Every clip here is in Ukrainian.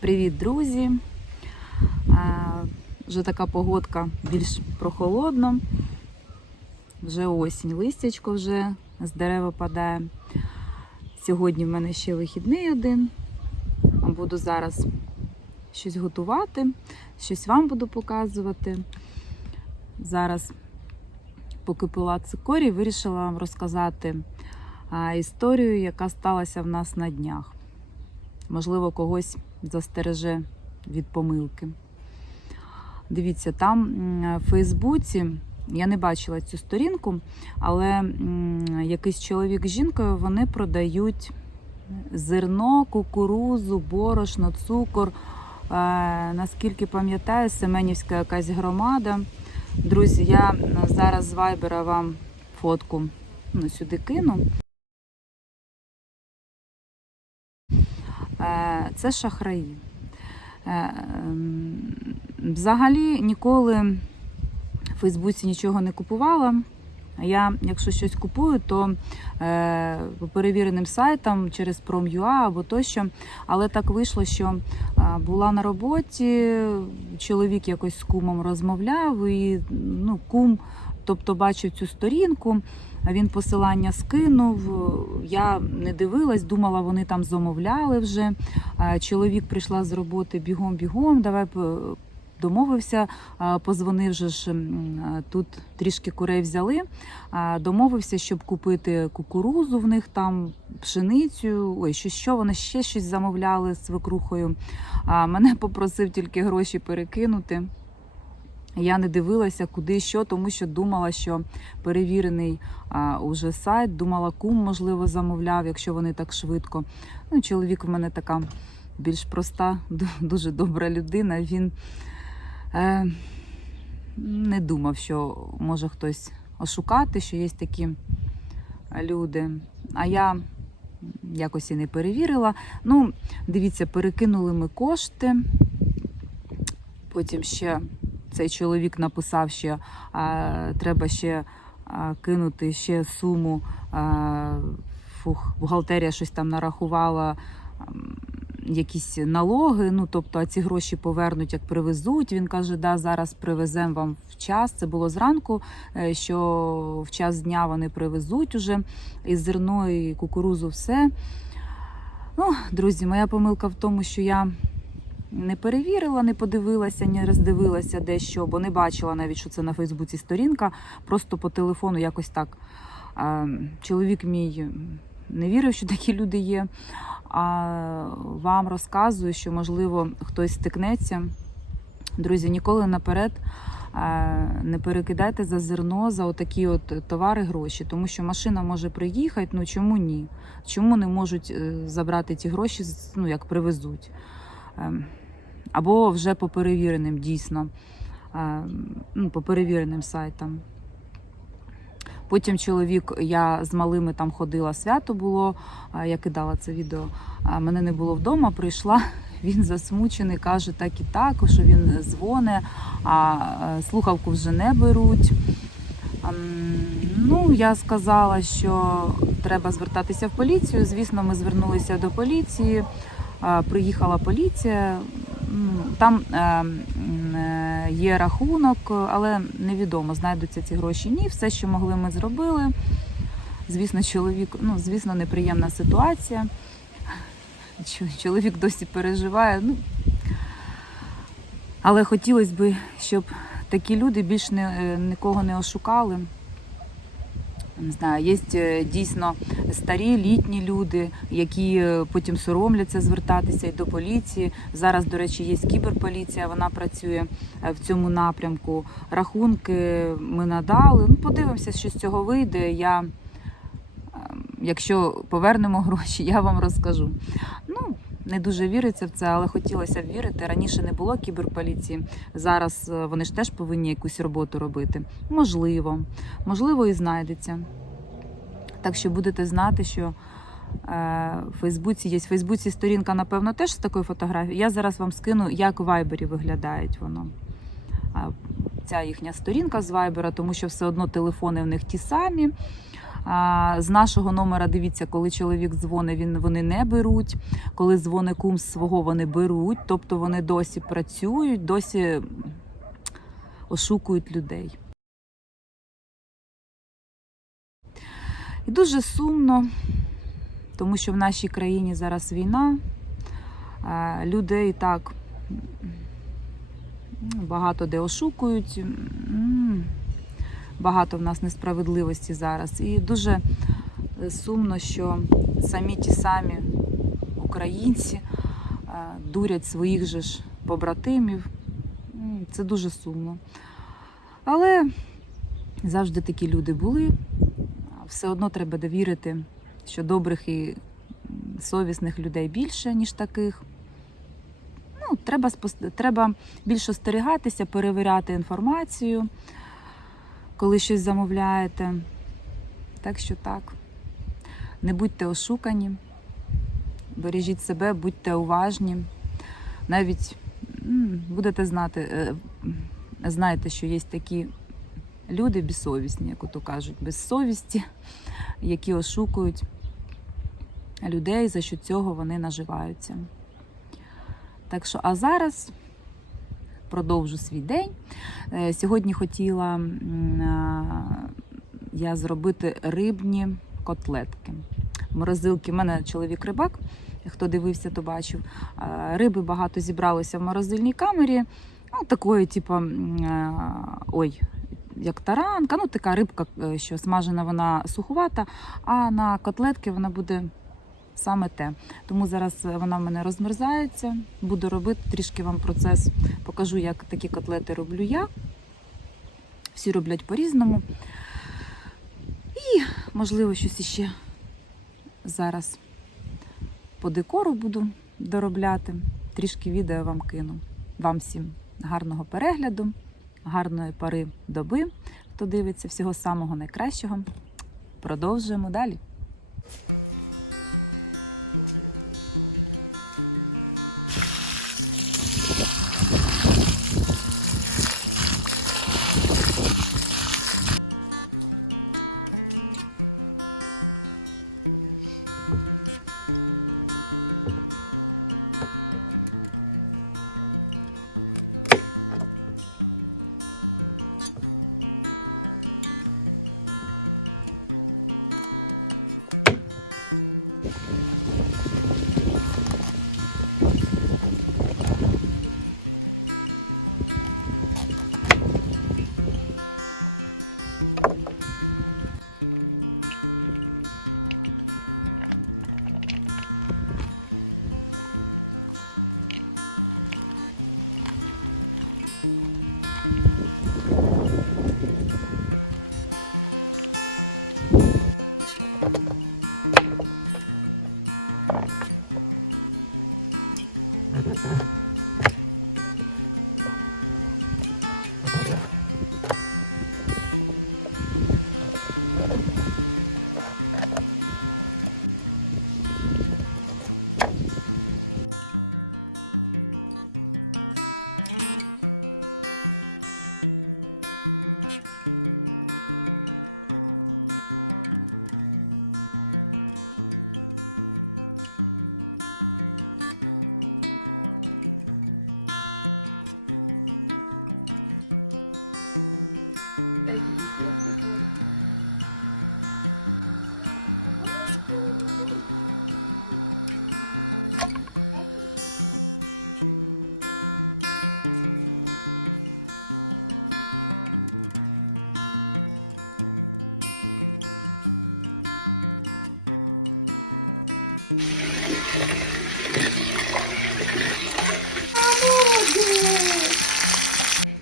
Привіт, друзі! Вже така погодка більш прохолодно. Вже осінь, листячко вже з дерева падає. Сьогодні в мене ще вихідний один. Буду зараз щось готувати, щось вам буду показувати. Зараз, поки пила цикорій, вирішила вам розказати історію, яка сталася в нас на днях. Можливо, когось застереже від помилки. Дивіться, там в Фейсбуці я не бачила цю сторінку, але якийсь чоловік з жінкою вони продають зерно, кукурузу, борошно, цукор. Е, наскільки пам'ятаю, Семенівська якась громада. Друзі, я зараз з Вайбера вам фотку ну, сюди кину. Це шахраї. Е, ем, Взагалі ніколи в Фейсбуці нічого не купувала. Я, якщо щось купую, то е, перевіреним сайтам через Prom.ua або тощо. Але так вийшло, що е, була на роботі, чоловік якось з кумом розмовляв, і ну, кум, тобто бачив цю сторінку. Він посилання скинув. Я не дивилась, думала, вони там замовляли вже. Чоловік прийшла з роботи бігом-бігом. Давай домовився, позвонив же ж тут трішки курей взяли. Домовився, щоб купити кукурузу в них там, пшеницю. Ой, що, що вони ще щось замовляли з свекрухою. Мене попросив тільки гроші перекинути. Я не дивилася, куди що, тому що думала, що перевірений а, уже сайт, думала, кум, можливо, замовляв, якщо вони так швидко. Ну, чоловік в мене така більш проста, дуже добра людина. Він е, не думав, що може хтось ошукати, що є такі люди. А я якось і не перевірила. Ну, дивіться, перекинули ми кошти. Потім ще цей чоловік написав, що треба ще кинути ще суму. Фух, бухгалтерія щось там нарахувала. Якісь налоги, ну тобто, а ці гроші повернуть, як привезуть. Він каже, да, зараз привеземо вам в час. Це було зранку, е, що в час дня вони привезуть уже і зерно, і кукурузу, все. Ну, друзі, моя помилка в тому, що я не перевірила, не подивилася, не роздивилася дещо, бо не бачила навіть, що це на Фейсбуці сторінка. Просто по телефону якось так. Чоловік мій не вірив, що такі люди є. А вам розказую, що можливо хтось стикнеться. Друзі, ніколи наперед не перекидайте за зерно, за отакі от товари гроші, тому що машина може приїхати. Ну чому ні? Чому не можуть е, забрати ті гроші, ну як привезуть? Або вже по перевіреним дійсно, ем, ну, по перевіреним сайтам. Потім чоловік, я з малими там ходила, свято було, я кидала це відео. Мене не було вдома, прийшла. Він засмучений, каже так і так, що він дзвоне, а е, слухавку вже не беруть. Ну, я сказала, що треба звертатися в поліцію. Звісно, ми звернулися до поліції. Е, Приїхала поліція. Там е, е, є рахунок, але невідомо, знайдуться ці гроші. Ні, все, що могли, ми зробили. Звісно, чоловік, ну, звісно, неприємна ситуація. Чоловік досі переживає. Ну, але хотілося б, щоб такі люди більш не, е, нікого не ошукали. Не знаю, є е, дійсно старі літні люди, які е, потім соромляться звертатися і до поліції. Зараз, до речі, є кіберполіція, вона працює е, в цьому напрямку. Рахунки ми надали. Ну, подивимося, що з цього вийде. Я, е, якщо повернемо гроші, я вам розкажу. Ну, не дуже віриться в це, але хотілося б вірити. Раніше не було кіберполіції. Зараз е, вони ж теж повинні якусь роботу робити. Можливо, можливо, і знайдеться. Так що будете знати, що е, в Фейсбуці є. В Фейсбуці сторінка, напевно, теж з такою фотографією. Я зараз вам скину, як в Вайбері виглядають воно. Ця їхня сторінка з Вайбера, тому що все одно телефони в них ті самі. З нашого номера дивіться, коли чоловік дзвонить, він вони не беруть. Коли дзвонить кум свого, вони беруть. Тобто вони досі працюють, досі ошукують людей. І дуже сумно, тому що в нашій країні зараз війна. Людей так багато де ошукують. Багато в нас несправедливості зараз. І дуже е, сумно, що самі ті самі українці е, дурять своїх же ж побратимів. Це дуже сумно. Але завжди такі люди були. Все одно треба довірити, що добрих і совісних людей більше, ніж таких. Ну, треба, треба більше остерігатися, перевіряти інформацію, коли щось замовляєте. Так що так. Не будьте ошукані, бережіть себе, будьте уважні. Навіть будете знати, е, знаєте, що є такі люди безсовісні, як ото кажуть, без совісті, які ошукують людей, за що цього вони наживаються. Так що, а зараз продовжу свій день. Е, Сьогодні хотіла я зробити рибні котлетки. Морозилки, в мене чоловік рибак, хто дивився, то бачив. Риби багато зібралося в морозильній камері. Ну, такої, типу, ой, як таранка, ну така рибка, е, що смажена вона сухувата, а на котлетки вона буде саме те. Тому зараз е, вона в мене розмерзається. Буду робити трішки вам процес. Покажу, як такі котлети роблю я. Всі роблять по-різному. І, можливо, щось іще зараз по декору буду доробляти. Трішки відео вам кину. Вам всім гарного перегляду, гарної пари доби, хто дивиться, всього самого найкращого. Продовжуємо далі.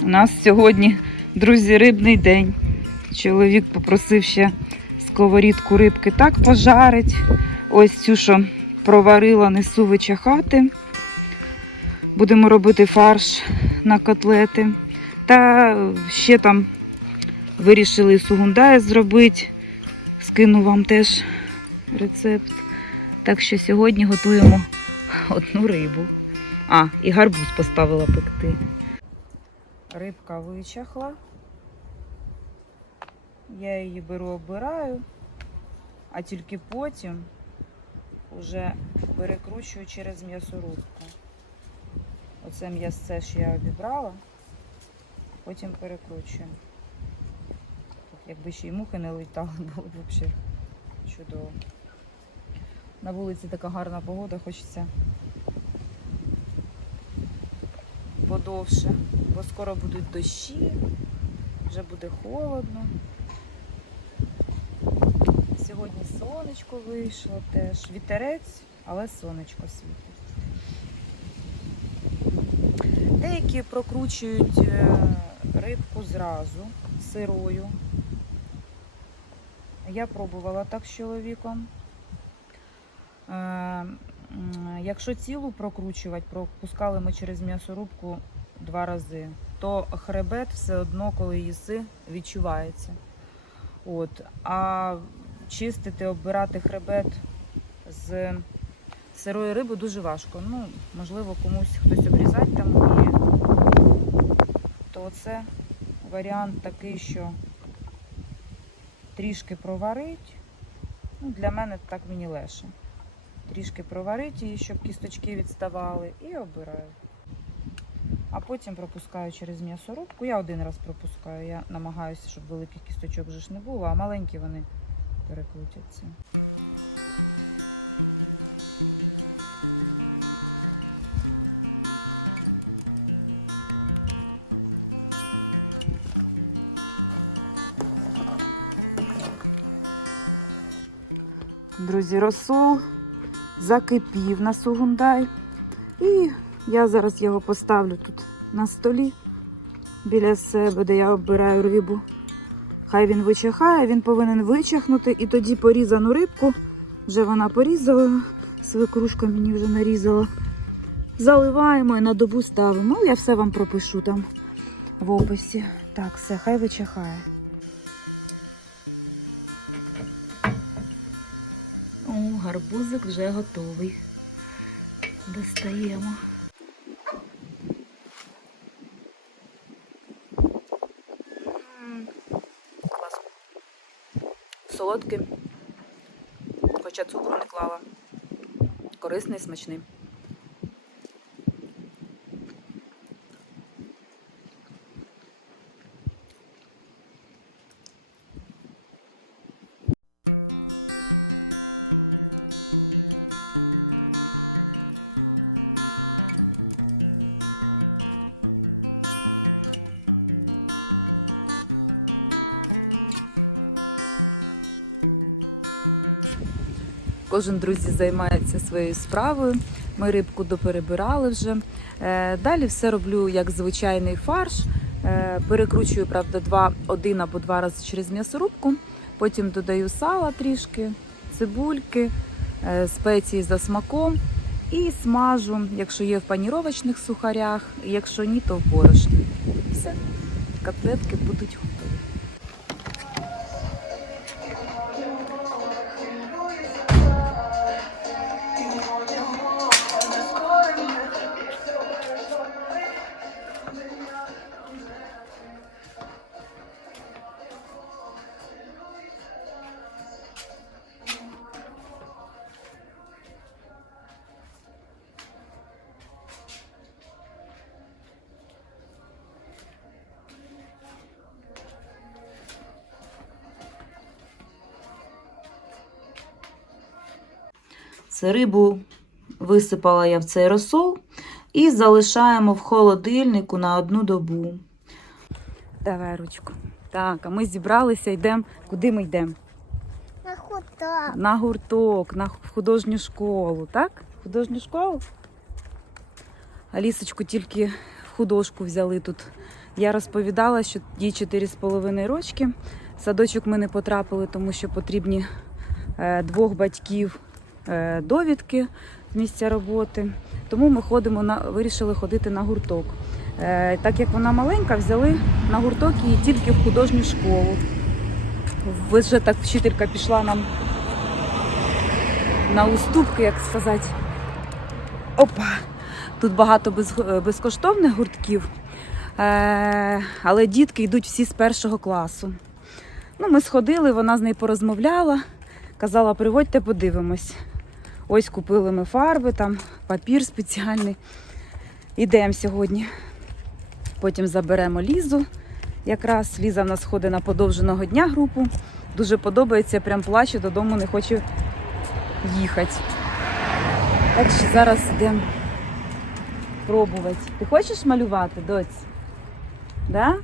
У нас сьогодні, друзі, рибний день. Чоловік попросив ще сковорідку рибки так пожарить. Ось цю, що проварила, несу вичахати. Будемо робити фарш на котлети. Та ще там вирішили сугундая зробити. Скину вам теж рецепт. Так що сьогодні готуємо одну рибу. А, і гарбуз поставила пекти. Рибка вичахла. Я її беру, обираю. а тільки потім вже перекручую через м'ясорубку. Оце м'ясце, що я обібрала, потім перекручую. Якби ще й мухи не літали, було б взагалі чудово. На вулиці така гарна погода, хочеться подовше, бо скоро будуть дощі, вже буде холодно. Сьогодні сонечко вийшло теж. Вітерець, але сонечко світить. Деякі прокручують е, рибку зразу сирою. Я пробувала так з чоловіком. Е, Якщо цілу прокручувати, пропускали ми через м'ясорубку два рази, то хребет все одно, коли їси, відчувається. От. А чистити, оббирати хребет з сирої риби дуже важко. Ну, можливо, комусь хтось обрізати там вміє. То це варіант такий, що трішки проварить. Ну, для мене так мені легше. Трішки проварить її, щоб кісточки відставали, і обираю. А потім пропускаю через м'ясорубку. Я один раз пропускаю. Я намагаюся, щоб великих кісточок вже ж не було, а маленькі вони перекрутяться. Друзі, розсол закипів на сугундай. І я зараз його поставлю тут на столі біля себе, де я обираю рибу. Хай він вичахає, він повинен вичахнути і тоді порізану рибку. Вже вона порізала, свекрушка мені вже нарізала. Заливаємо і на добу ставимо. Ну, я все вам пропишу там в описі. Так, все, хай вичахає. О, гарбузик вже готовий. Достаємо. Солодкий. Хоча цукру не клала. Корисний, смачний. Кожен друзі займається своєю справою. Ми рибку доперебирали вже. Е, Далі все роблю як звичайний фарш. Е, Перекручую, правда, два, один або два рази через м'ясорубку. Потім додаю сала трішки, цибульки, е, спеції за смаком і смажу, якщо є в паніровочних сухарях, якщо ні, то в борошні. Все, котлетки будуть рибу висипала я в цей розсол і залишаємо в холодильнику на одну добу. Давай ручку. Так, а ми зібралися, йдемо. Куди ми йдемо? На хутор. На гурток, на художню школу, так? Художню школу? Алісочку тільки в художку взяли тут. Я розповідала, що їй 4,5 рочки. В Садочок ми не потрапили, тому що потрібні е, двох батьків довідки з місця роботи. Тому ми ходимо на вирішили ходити на гурток. Е, так як вона маленька, взяли на гурток її тільки в художню школу. Вже так вчителька пішла нам на уступки, як сказати. Опа! Тут багато без, безкоштовних гуртків, е, але дітки йдуть всі з першого класу. Ну, ми сходили, вона з нею порозмовляла, Казала, приводьте, подивимось. Ось купили ми фарби, там папір спеціальний. Ідемо сьогодні. Потім заберемо Лізу. Якраз Ліза в нас ходить на подовженого дня групу. Дуже подобається, прям плаче, додому не хоче їхати. Так що зараз йдемо пробувати. Ти хочеш малювати, доць? Да?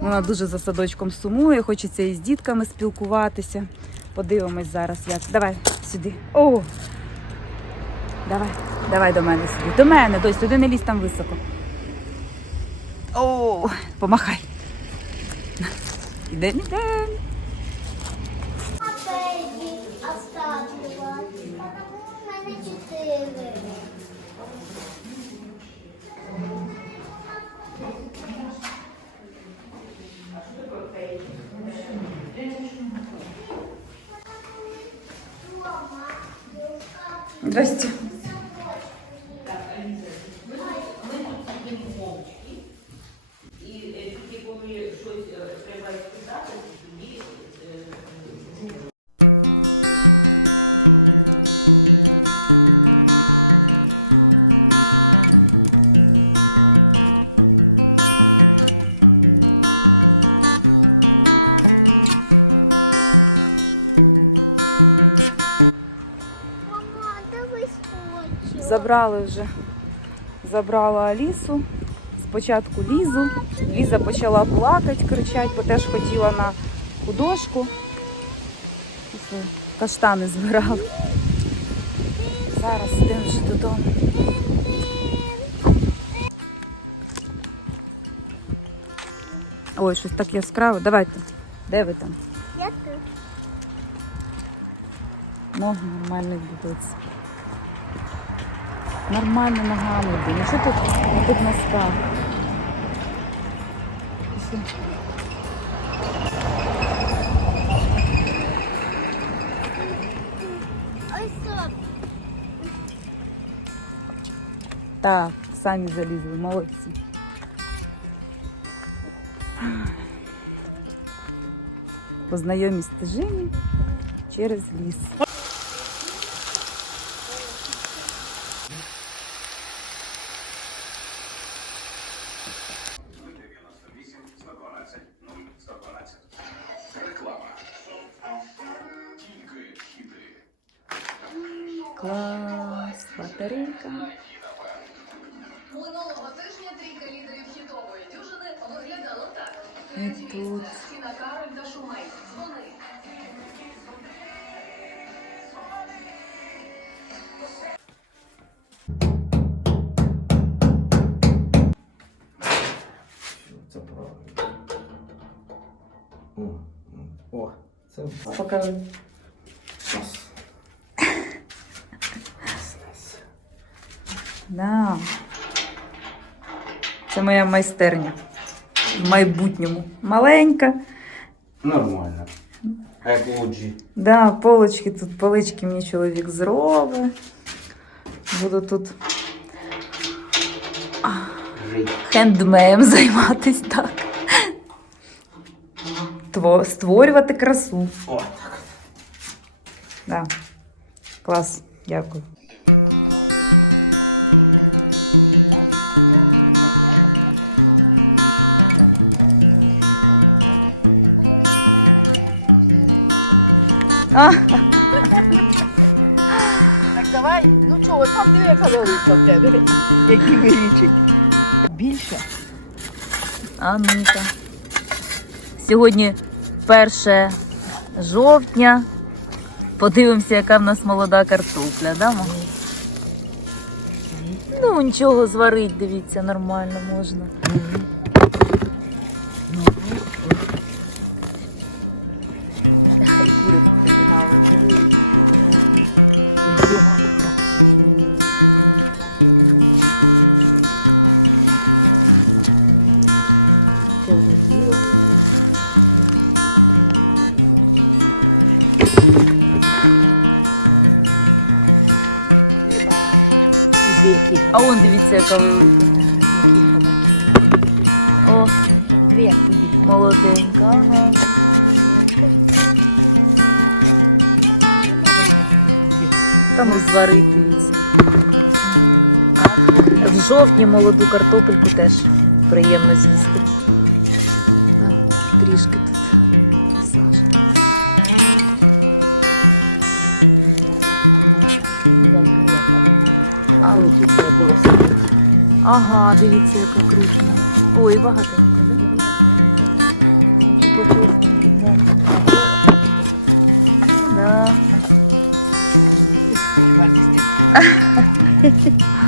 Вона дуже за садочком сумує, хочеться і з дітками спілкуватися. Подивимось зараз як. Давай сюди. О! Давай, давай до мене сюди. До мене, дось, туди не лізь там високо. О, помахай. Мене чотири. Здрасте. Забрали вже. Забрала Алісу. Спочатку Лізу. Ліза почала плакати, кричати, бо теж хотіла на художку. Каштани збирали. Зараз йдемо вже додому. Ой, щось так яскраве. Давайте. Де ви там? Я тут. Ноги нормально йдуть. Нормально ногами йде. Ну що тут? Ой, стоп. Так, самі залізли, молодці. Познайомі стежині через ліс. Це правильно. О, о, це покажи. Ось. Да. Це моя майстерня. В майбутньому. Маленька. Нормально. А як? Да, полочки тут, полички мені чоловік зробить. Буду тут хендмеєм займатися так. Тво- Створювати красу. О, так. Да. Клас, дякую. А, давай, ну чого, там диви, яка велика в тебе, які вирічить. Більше. а ну-ка. Сьогодні 1 жовтня. Подивимося, яка в нас молода картопля, да, ма? Ну, нічого зварить, дивіться, нормально можна. А он дивіться, яка велика. О, Дві молоденька, ага. Там і зварити. В жовтні молоду картопельку теж приємно з'їсти. Трішки тут А, Ага, дивіться, яка крупна. Ой, багатенька, да? Да.